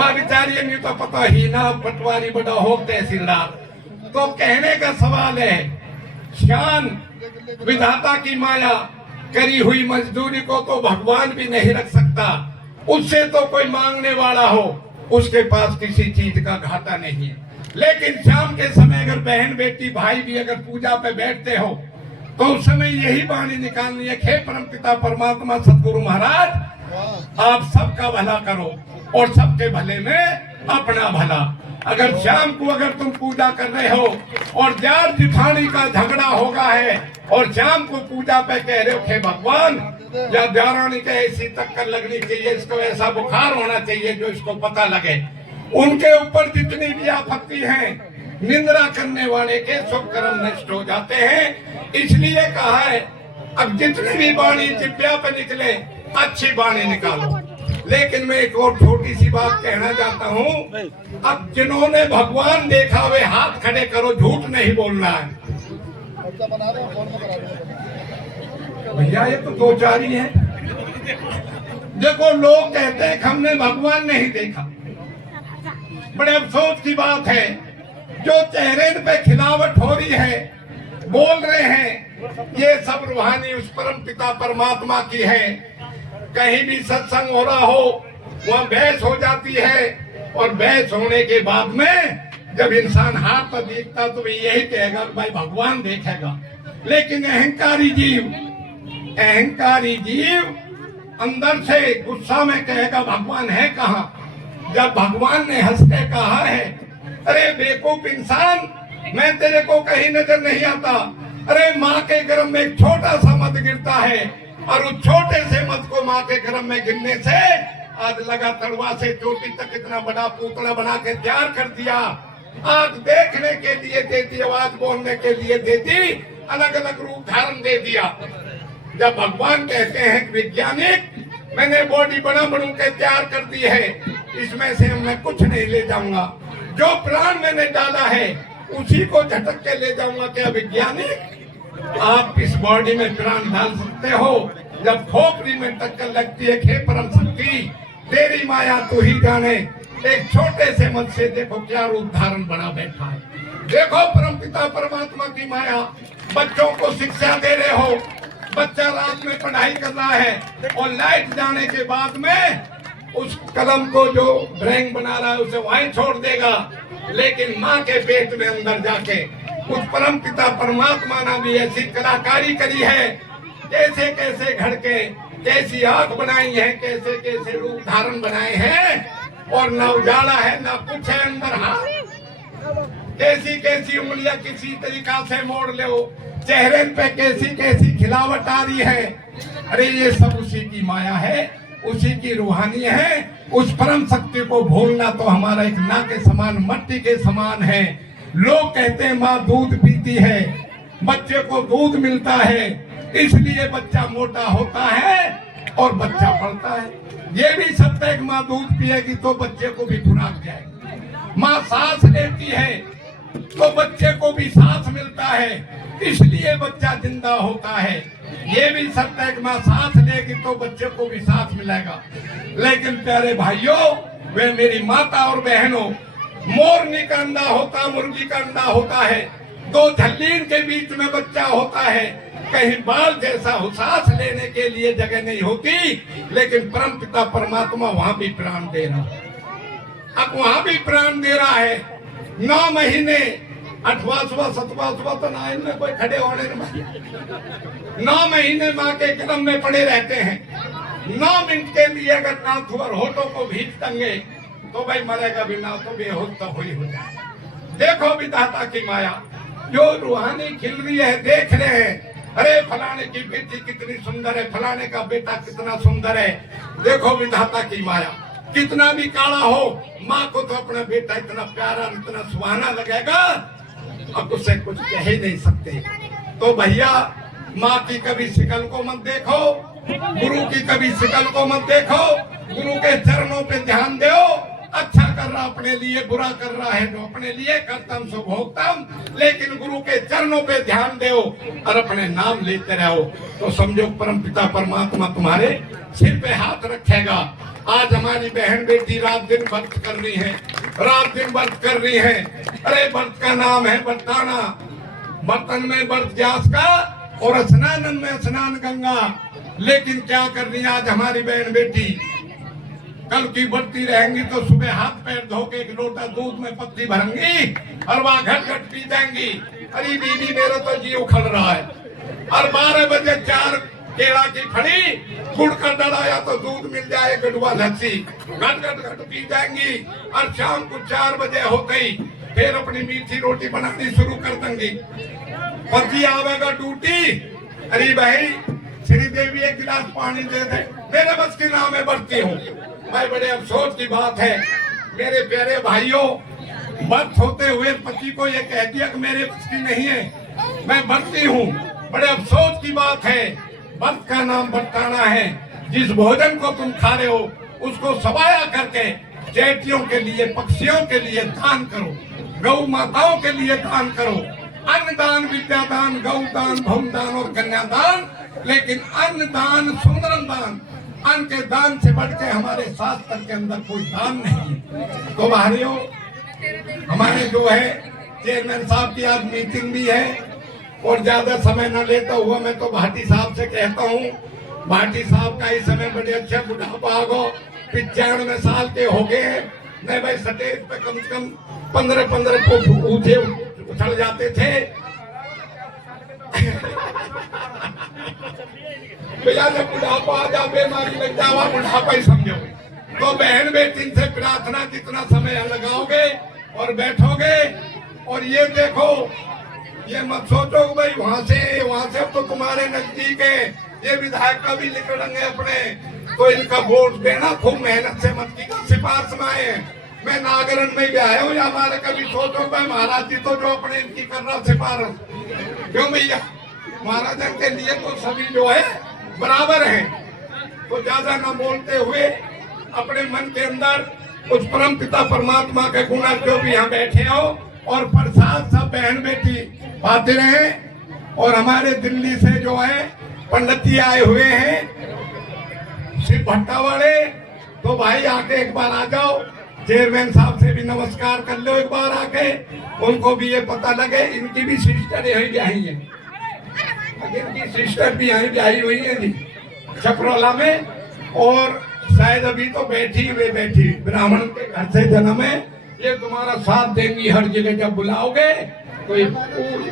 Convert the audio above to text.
वह बेचारी नहीं तो पता ही ना पटवारी बड़ा हो तहसीलदार। तो कहने का सवाल है, शान विधाता की माया, करी हुई मजदूरी को तो भगवान भी नहीं रख सकता। उससे तो कोई मांगने वाला हो, उसके पास किसी चीज का घाटा नहीं है। लेकिन शाम के समय अगर बहन बेटी भाई भी अगर पूजा पे बैठते हो तो उस समय यही वाणी निकालनी है, हे परम पिता परमात्मा सतगुरु महाराज, आप सबका भला करो और सबके भले में अपना भला। अगर शाम को अगर तुम पूजा कर रहे हो और जार जिठानी का झगड़ा होगा है और शाम को पूजा पे कह रहे हो हे भगवान, या जारानी के ऐसी टक्कर लगनी चाहिए, इसको ऐसा बुखार होना चाहिए जो इसको पता लगे, उनके ऊपर जितनी भी आपत्ति है, निंदा करने वाले के शुभ कर्म नष्ट हो जाते हैं। इसलिए कहा है अब जितनी भी वाणी जिब्या पे निकले अच्छी वाणी निकालो। लेकिन मैं एक और छोटी सी बात कहना चाहता हूँ, अब जिन्होंने भगवान देखा वे हाथ खड़े करो, झूठ नहीं बोलना है। भैया ये तो दो चार ही है। देखो लोग कहते हैं हमने भगवान नहीं देखा, बड़े अफसोस की बात है, जो चेहरे पे खिलावट हो रही है, बोल रहे हैं, ये सब रूहानी उस परम पिता परमात्मा की है। कहीं भी सत्संग हो रहा हो वहाँ बहस हो जाती है और बहस होने के बाद में जब इंसान हाथ पर देखता तो वे यही कहेगा भाई भगवान देखेगा। लेकिन अहंकारी जीव अंदर से गुस्सा में कहेगा भगवान है कहाँ, जब भगवान ने हंस के कहा है, अरे बेवकूफ इंसान, मैं तेरे को कहीं नजर नहीं आता। अरे माँ के गर्भ में एक छोटा सा मत गिरता है और उस छोटे से मत को माँ के गर्भ में गिरने से आज लगा तड़वा से चोटी तक इतना बड़ा पुतला बना के तैयार कर दिया। आज देखने के लिए देती, आवाज बोलने के लिए देती, अलग अलग रूप धारण दे दिया। जब भगवान कहते हैं वैज्ञानिक मैंने बॉडी बना बनू के तैयार कर दी है, इसमें से मैं कुछ नहीं ले जाऊंगा, जो प्राण मैंने डाला है उसी को झटक के ले जाऊंगा। क्या वैज्ञानिक आप इस बॉडी में प्राण डाल सकते हो? जब खोपड़ी में टक्कर लगती है, हे परम शक्ति तेरी माया तू ही जाने, एक छोटे से मत से देखो क्या रूप धारण बना बैठा है। देखो परम पिता परमात्मा की माया, बच्चों को शिक्षा दे रहे हो, बच्चा रात में पढ़ाई कर रहा है और लाइट जाने के बाद में उस कलम को जो ड्राइंग बना रहा है उसे वहीं छोड़ देगा। लेकिन माँ के पेट में अंदर जाके उस परम पिता परमात्मा ने भी ऐसी कलाकारी करी है, कैसे कैसे घर के कैसी आंख बनाई है, कैसे कैसे रूप धारण बनाए हैं, और ना उजाला है ना कुछ है अंदर हाथ, कैसी कैसी उंगलियां किसी तरीका से मोड़ लो, चेहरे पे कैसी कैसी खिलावट आ रही है। अरे ये सब उसी की माया है, उसी की रूहानी है। उस परम शक्ति को भूलना तो हमारा एक ना के समान, मट्टी के समान है। लोग कहते हैं माँ दूध पीती है, बच्चे को दूध मिलता है, इसलिए बच्चा मोटा होता है और बच्चा पढ़ता है। ये भी सत्य है कि माँ दूध पिएगी तो बच्चे को भी खुराक जाएगी। माँ सांस लेती है तो बच्चे को भी सांस मिलता है, इसलिए बच्चा जिंदा होता है। ये भी सत्य है कि माँ सांस लेगी तो बच्चे को भी सांस मिलेगा। लेकिन प्यारे भाइयों, वे मेरी माता और बहनों, मोरनी का अंडा होता, मुर्गी का अंडा होता है, दो झल्लीन के बीच में बच्चा होता है, कहीं बाल जैसा हो, सांस लेने के लिए जगह नहीं होती, लेकिन परम पिता परमात्मा वहां भी प्राण दे रहा है। अब वहां भी प्राण दे रहा है। 9 महीने 8वां सुबह 7वां सुबह तो ना इनमें कोई खड़े होने नहीं। 9 महीने माँ के गर्भ में पड़े रहते हैं। 9 मिनट के लिए अगर नाथ और होठों को भींच देंगे तो भाई मरेगा भी ना तो बेहोश तो हुई हो जाए। देखो विधाता की माया, जो रूहानी खिल रही है, देख रहे हैं, अरे फलाने की बेटी कितनी सुंदर है, फलाने का बेटा कितना सुंदर है। देखो विधाता की माया, कितना भी काला हो, माँ को तो अपना बेटा इतना प्यारा इतना सुहाना लगेगा, अब उससे कुछ कह ही नहीं सकते। तो भैया माँ की कभी शिकल को मत देखो, गुरु की कभी शिकल को मत देखो, गुरु के चरणों पे ध्यान दो, अच्छा कर्म रहा अपने लिए, बुरा कर रहा है तो अपने लिए, कर्तम सो भोगतम, लेकिन गुरु के चरणों पे ध्यान दो और अपने नाम लेते रहो तो समझो परम पिता परमात्मा तुम्हारे सिर पे हाथ रखेगा। आज हमारी बहन बेटी रात दिन व्रत कर रही है, रात दिन व्रत कर रही है। अरे व्रत का नाम है वर्ताना, बर्तन में व्रत गैस का और स्नानन में स्नान गंगा। लेकिन क्या कर रही है आज हमारी बहन बेटी, कल की बढ़ती रहेंगी तो सुबह हाथ पैर धो के एक लोटा दूध में पत्ती भरेंगी और वहां घट घट पी जाएंगी। अरे बीबी मेरा तो जी उखड़ रहा है। और 12 बजे 4 केला की फड़ी गुड़ का डराया तो दूध मिल जाए, गढ़वा लस्सी घट घट घट पी जाएंगी। और शाम को 4 बजे होते ही फिर अपनी मीठी रोटी बनानी शुरू कर देंगी। पति आवेगा ड्यूटी, अरे भाई श्रीदेवी एक गिलास पानी दे दे, मेरे बस की नाम में बढ़ती हूँ। भाई बड़े अफसोस की बात है मेरे प्यारे भाइयों, व्रत होते हुए पति को ये कह दिया कि मेरे बस की नहीं है, मैं बढ़ती हूँ। बड़े अफसोस की बात है, व्रत का नाम वर्ताना है। जिस भोजन को तुम खा रहे हो उसको सवाया करके चैटियों के लिए, पक्षियों के लिए दान करो, गौ माताओं के लिए दान करो। अन्न दान, विद्या दान, गौ दान, भौम दान और कन्यादान, लेकिन अन्न दान, सुंदरम दान, अन्न के दान से बढ़ के हमारे शास्त्र के अंदर कोई दान नहीं। तो भाइयों, हमारे जो है चेयरमैन साहब की आज मीटिंग भी है और ज्यादा समय न लेता हुआ मैं तो भाटी साहब से कहता हूँ, भाटी साहब का इस समय बड़े अच्छे बुढ़ापा आ गो, 95 साल के हो गए। नहीं भाई स्टेज पे कम से कम 15 फुट ऊंचे उछल जाते थे। भैया जब बुढ़ापा आ जा, बीमारी लग जावा, बुढ़ापा ही समझो। तो बहन बेटी से प्रार्थना जितना समय लगाओगे और बैठोगे, और ये देखो, ये मत सोचो भाई वहां से तो तुम्हारे नजदीक है, ये विधायक का भी निकलेंगे अपने, तो इनका वोट देना, खूब मेहनत से मत की सिफारिश में आए। मैं नागरण में भी आया हूँ, या हमारे कभी सोचो भाई महाराज जी तो जो अपने इनकी कर रहा सिफारिश, क्यों भैया महाराजा के लिए तो सभी जो है बराबर हैं। तो ज्यादा न बोलते हुए अपने मन के अंदर उस परम पिता परमात्मा के गुण जो भी यहाँ बैठे हो, और प्रसाद सब बहन बेटी पाते रहे। और हमारे दिल्ली से जो है पंडित जी आए हुए हैं, शिव भट्टा वाले, तो भाई आके एक बार आ जाओ, चेयरमैन साहब से भी नमस्कार कर लो एक बार आके, उनको भी ये पता लगे इनकी भी सिस्टर यही ब्याही है, इनकी सिस्टर भी यही ब्याही हुई है जी छपरोला में, और शायद अभी तो बैठी ब्राह्मण के घर से जन्म है। ये तुम्हारा साथ देंगी हर जगह, जब बुलाओगे तो ये पूरी